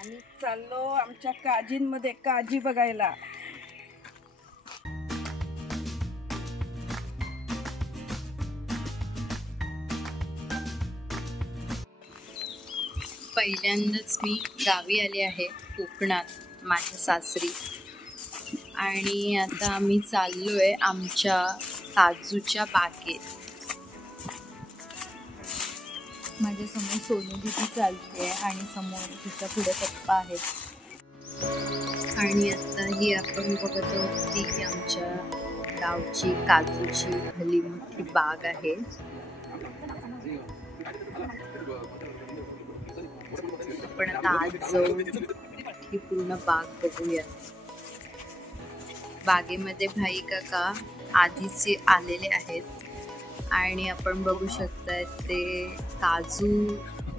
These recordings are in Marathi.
आम्ही चाललो आमच्या काजींमध्ये काजी बघायला. पहिल्यांदाच मी गावी आले आहे कोकणात माझ्या सासरी. आणि आता आम्ही चाललोय आमच्या काजूच्या बागेत. माझ्यासमोर सोनू दीदी चालते आणि समोर तिच्या पुढे पप्पा आहेत. आणि आता ही आपण बघत आहोत ती आमच्या गावची काजूची भली मोठी बाग आहे. आपण आता आज जाऊन ही पूर्ण बाग बघूया. बागेमध्ये भाई काका आधीचे आलेले आहेत आणि आपण बघू शकता ते काजू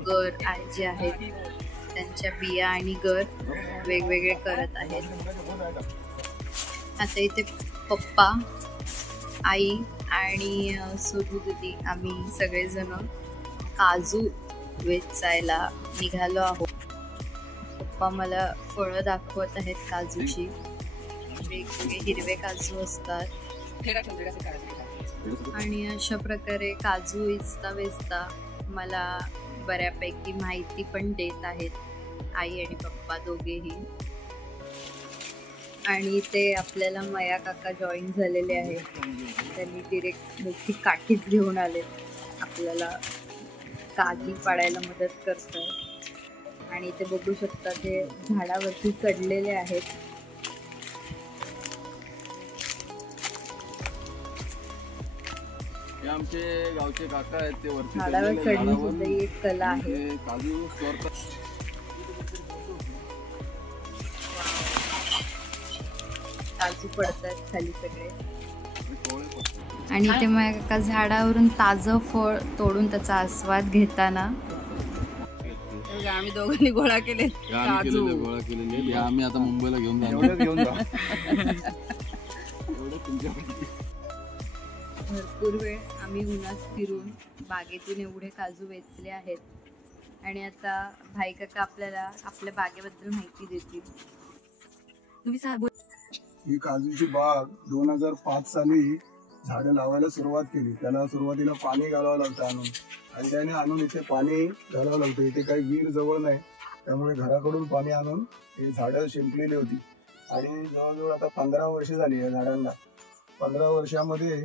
गर जे आहेत त्यांच्या बिया आणि गर वेगवेगळे करत आहेत. आता इथे पप्पा, आई आणि सोनू दीदी आम्ही सगळेजण काजू वेचायला निघालो आहोत. पप्पा मला फळं दाखवत आहेत काजूची. वेगवेगळे हिरवे काजू असतात आणि अशा प्रकारे काजू वेचता मला बऱ्यापैकी माहिती पण देत आहेत आई आणि पप्पा दोघेही. आणि ते आपल्याला मया काका जॉईन झालेले आहेत. त्यांनी डिरेक्ट मोठी काठीच घेऊन आले, आपल्याला काजी पाडायला मदत करतात. आणि ते बघू शकता ते झाडावरती चढलेले आहेत. आमचे गावचे काका आहेत ते वरती झाडावर चढणे सुद्धा एक कला आहे. काजू काजू पडतात खाली सगळे. आणि ते मग एका झाडावरून ताजं फळ तोडून त्याचा आस्वाद घेताना आम्ही दोघांनी गोळा केले काजू. गोळा केलेले आम्ही आता मुंबईला घेऊन जा. भरपूर वेळ आम्ही उन्हात फिरून बागेतून एवढे काजू वेचले आहेत. आणि आता भाई काका आपल्याला आपल्या बागेबद्दल माहिती देतील. तुम्ही ही काजूची बाग 2005 साली झाडं लावायला सुरुवात केली. त्याला सुरुवातीला पाणी घालावं लागतं आणून, आणि त्याने आणून इथे पाणी घालावं लागतं. इथे काही विहीर जवळ नाही, त्यामुळे घराकडून पाणी आणून हे झाडं शिंपलेली होती. आणि जवळजवळ आता 15 वर्ष झाली या झाडांना. 15 वर्षामध्ये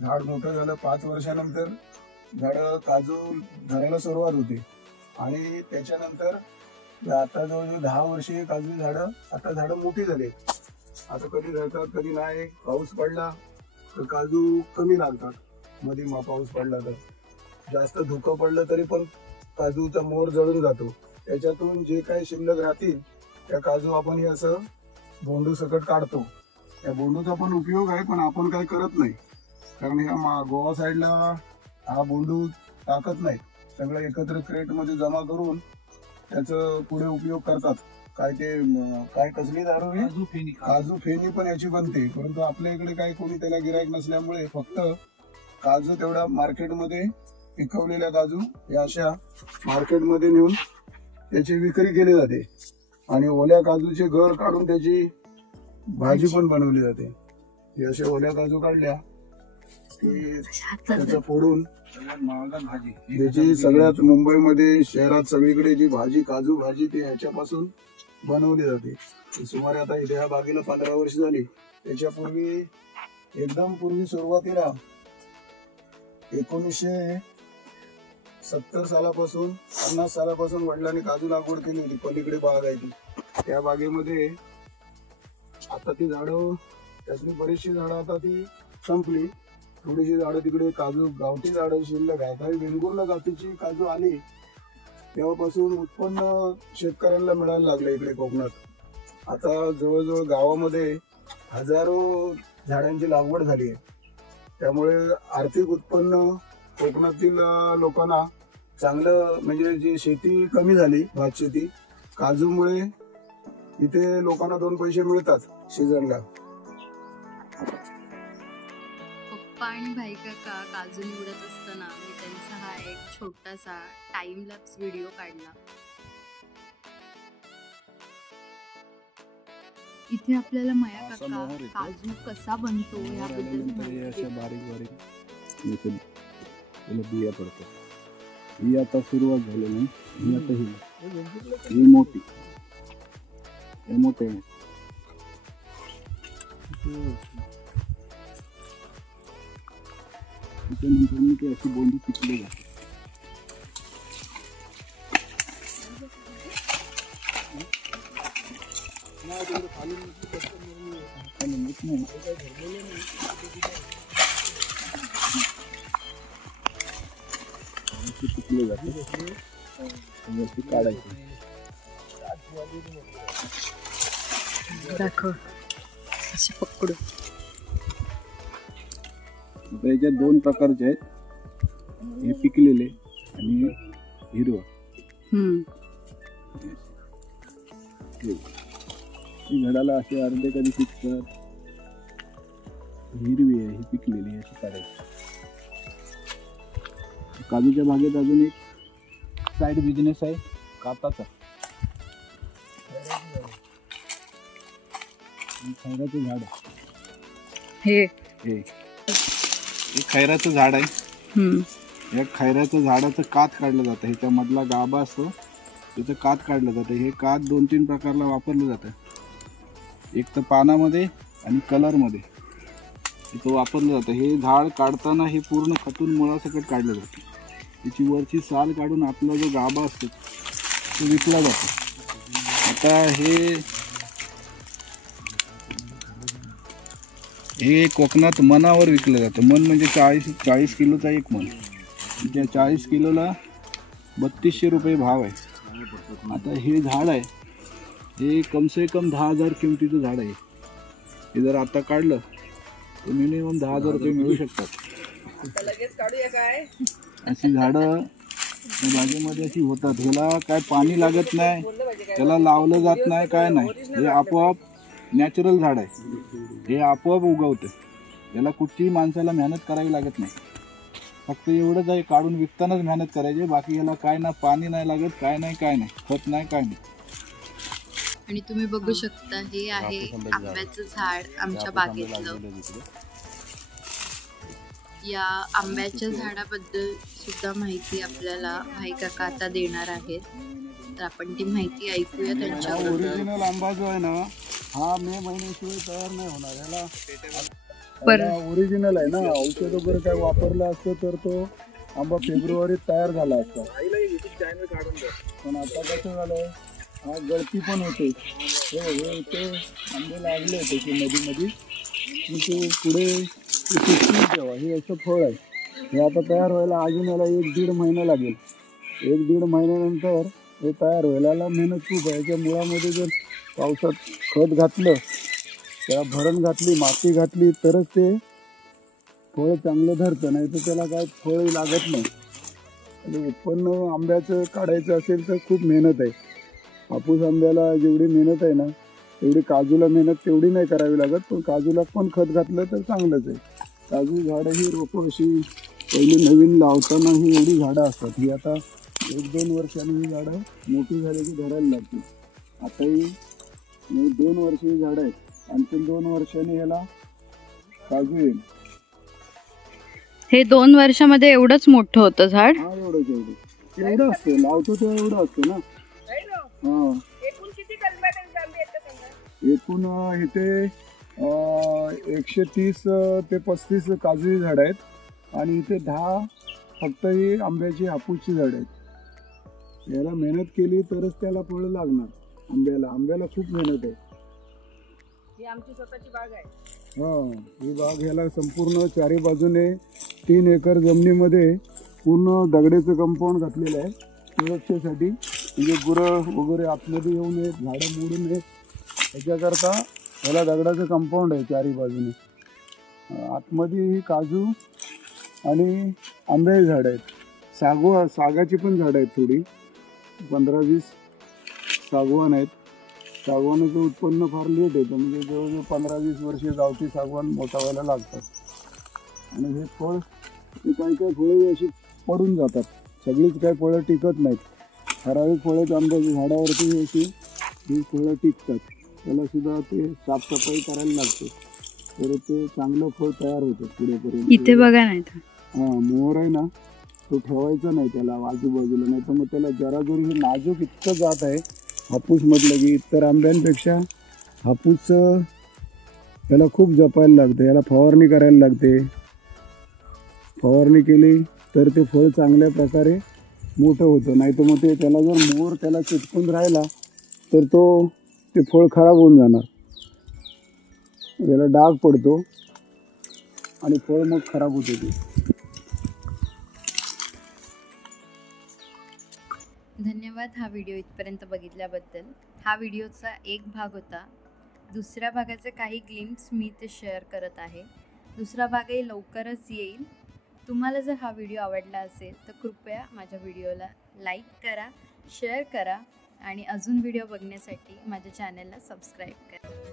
झाड मोठं झालं. 5 वर्षानंतर झाडं काजू धरायला सुरुवात होते. आणि त्याच्यानंतर आता जवळजवळ 10 वर्षे काजू झाडं मोठी झाली. आता कधी धरतात कधी नाही. पाऊस पडला तर काजू कमी लागतात, मध्ये पाऊस पडला तर. जास्त धुकं पडलं तरी पण काजूचा मोर जळून जातो. त्याच्यातून जे काही शिल्लक राहतील त्या काजू आपण हे असं बोंडू सकट काढतो. त्या बोंडूचा पण उपयोग आहे, पण आपण काय करत नाही, कारण ह्या गोवा साईडला हा बोंडू टाकत नाही. सगळं एकत्र क्रेट मध्ये जमा करून त्याचा पुढे उपयोग करतात. काय कसली दारू आहे, काजू फेनी पण याची बनते. परंतु आपल्या इकडे काही कोणी त्याला गिराईक नसल्यामुळे फक्त काजू तेवढा मार्केटमध्ये पिकवलेल्या काजू या अशा मार्केटमध्ये नेऊन त्याची विक्री केली जाते. आणि ओल्या काजूचे गर काढून त्याची भाजी पण बनवली जाते. हे अशा ओल्या काजू काढल्या की त्याचं फोडून त्याची सगळ्यात मुंबईमध्ये शहरात सगळीकडे जी भाजी काजू भाजी ते ह्याच्यापासून बनवली जाते. सुमारे आता इथे ह्या बागेला 15 वर्ष झाली. त्याच्यापूर्वी एकदम पूर्वी सुरुवातीला 1970 सालापासून 50 सालापासून वडिलांनी काजू लागवड केली होती. पलीकडे बाग आहे ती. त्या बागेमध्ये आता ती झाडं, त्यातली बरीचशी झाडं आता ती संपली. थोडीशी झाडं तिकडे काजू गावठी झाडं शिल्लक आहेत. आणि वेंगुर्ला जातीची काजू आली तेव्हापासून उत्पन्न शेतकऱ्यांना मिळायला लागलं इकडे कोकणात. आता जवळजवळ गावामध्ये हजारो झाडांची लागवड झाली आहे. त्यामुळे आर्थिक उत्पन्न कोकणातील लोकांना चांगलं, म्हणजे जी शेती कमी झाली भात शेती, काजूमुळे इथे लोकांना 2 पैसे मिळतात सीझनला. पप्पा आणि भाई काका काजू निवडत असताना मी त्यांचा हा एक छोटासा टाइम लॅप्स व्हिडिओ काढला. इथे आपल्याला मया असा काका मोहर येतो. काजू कसा बनतो याबद्दल नंतर हे माहिती अशा देतात. बारीक बारीक त्याला बिया पडतात. ही आता सुरुवात झाली नाही. ही आता ही मोठी, हे मोठे आहे. त्याच्यानंतर मी ते अशी बोंडी पिकले जाते. खाली मीठ नाही. अशी पिकले जाते. आणि अशी काढायची. दाखव असे पकडू. आता याच्यात दोन प्रकारचे आहेत. हे पिकलेले आणि हिरवा. ही झाडाला असे अर्धे कधी पिकतात. हिरवी आहे ही पिकलेली अशी काढायची. काजूच्या बागेत अजून एक साईड बिझनेस आहे काताचा. खैराचं झाड हे हे खैराचं झाड आहे. या खैराचं झाडाचं कात काढलं जातं. ह्याच्या मधला गाभा असतो त्याचं कात काढलं जातं. हे कात 2-3 प्रकारला वापरलं जातं. एक तर पानामध्ये आणि कलरमध्ये इथं वापरलं जातं. हे झाड काढताना हे पूर्ण खतून मुळासकट काढलं जातं. त्याची वरची साल काढून आपला जो गाभा असतो तो विकला जातो. आता हे कोकणात मनावर विकलं जातं. मन म्हणजे 40 किलोचा एक मन. त्या 40 किलोला 3200 रुपये भाव आहे. आता हे झाड आहे हे कमसे कम 10,000 किमतीचं झाड आहे. हे जर आता काढलं तर मिनिमम 10,000 रुपये मिळू शकतात. लगेच काढूया काय? अशी झाडं या बागेमध्ये अशी होतात. ह्याला काय पाणी लागत नाही, त्याला लावलं जात नाही, काय नाही. हे आपोआप नॅचरल झाड आहे. हे आपोआप उगवतं. याला कुठलीही माणसाला मेहनत करावी लागत नाही. फक्त एवढंच आहे काढून विकतानाच मेहनत करायची. बाकी याला काय ना पाणी नाही लागत, काय नाही, खत नाही, काय नाही. आणि तुम्ही बघू शकता हे आहे आंब्याचं झाड आमच्या बागेतलं. या आंब्याच्या झाडाबद्दल सुद्धा माहिती आपल्याला भाई काका आता देणार आहेत. तर आपण ती माहिती ऐकूया त्यांच्याकडून. ओरिजिनल आंबा जो आहे ना हा मे महिन्याशिवाय तयार नाही होणार. पर ओरिजिनल आहे ना. औषध वगैरे काय वापरलं असतं तर तो आंबा फेब्रुवारीत तयार झाला असता. पण आता कसं झालंय हा गळती पण होते. हे ते आंबे लागले होते की नदीमध्ये ते पुढे तेव्हा हे असं फळ आहे. हे आता तयार व्हायला अजून याला 1-1.5 महिना लागेल. 1-1.5 महिन्यानंतर हे तयार व्हायला याला मेहनत खूप आहे. याच्या मुळामध्ये जर पावसात खत घातलं त्याला भरण घातली माती घातली तरच ते फळ चांगलं धरतं. नाही तर त्याला काय फळ लागत नाही. आणि उत्पन्न आंब्याचं काढायचं असेल तर खूप मेहनत आहे. हापूस आंब्याला जेवढी मेहनत आहे ना तेवढी काजूला मेहनत तेवढी नाही करावी लागत. पण काजूला पण खत घातलं तर चांगलंच आहे. काजू झाडं ही रोपं अशी पहिली नवीन लावताना ही एवढी झाडं असतात. ही आता 1-2 वर्षांनी ही झाडं मोठी झाली की धरायला लागतील. आता ही 2 वर्षाची झाडं आहेत. आणखी 2 वर्षांनी याला काजू येईल. हे 2 वर्षामध्ये एवढंच मोठं होतं झाड. हा एवढं असतं. लावतो तेव्हा एवढं असतं ना. हा एकूण किती कलमाचे आंबे आहेत ते सांगा. एकूण इथे 130 ते 35 काजूची झाडं आहेत आणि इथे 10 फक्त ही आंब्याची हापूसची झाडं आहेत. याला मेहनत केली तरच त्याला फळं लागणार. आंब्याला खूप मेहनत आहे. ही आमची स्वतःची बाग आहे. ही बाग ह्याला संपूर्ण 4ही बाजूने 3 एकर जमिनीमध्ये पूर्ण दगडाचं कंपाऊंड घातलेलं आहे सुरक्षेसाठी. म्हणजे गुरं वगैरे आतमध्ये येऊ नयेत, झाडं मोडू नयेत याच्याकरता ह्याला दगडाचं कंपाऊंड आहे 4ही बाजूने. आतमध्ये ही काजू आणि आंब्याची झाडं आहेत. सागाची पण झाडं आहेत. थोडी 15-20 सागवान आहेत. सागवानाचं उत्पन्न फार लेट येतं. म्हणजे जवळजवळ 15-20 वर्षे गावठी सागवान मोठा व्हायला लागतात. आणि हे फळ काही फळं अशी पडून जातात. सगळीच काही फळं टिकत नाहीत. ठराविक फळं आंब्याच्या झाडावरती अशी ही फळं टिकतात. त्याला सुद्धा ते साफसफाई करायला लागते, तर ते चांगलं फळ तयार होतं पुढेपर्यंत. इथे बघा नाही हा मोहर आहे ना, तो ठेवायचा नाही त्याला आजूबाजूला, नाही तर मग त्याला जरा जरी हे नाजूक इतकं जात आहे हापूस म्हटलं की. इतर आंब्यांपेक्षा हापूस त्याला खूप जपायला लागतं, याला फवारणी करायला लागते. फवारणी केली तर ते फळ चांगल्या प्रकारे मोठं होतं, नाही तर मग ते त्याला जर मोहर त्याला चिटकून राहिला तर ते फळ खराब होऊन जाणार, त्याला डाग पडतो आणि फळ मग खराब होते ते. धन्यवाद हा व्हिडिओ इथपर्यंत बघितल्याबद्दल. हा व्हिडिओचा एक भाग होता. दुसऱ्या भागाचे काही ग्लिम्स मी इथे शेअर करत आहे. दुसरा भागही लवकरच येईल. तुम्हाला जर हा व्हिडिओ आवडला असेल तर कृपया माझ्या व्हिडिओला लाईक करा, शेअर करा आणि अजून व्हिडिओ बघण्यासाठी माझ्या चॅनलला सबस्क्राईब करा.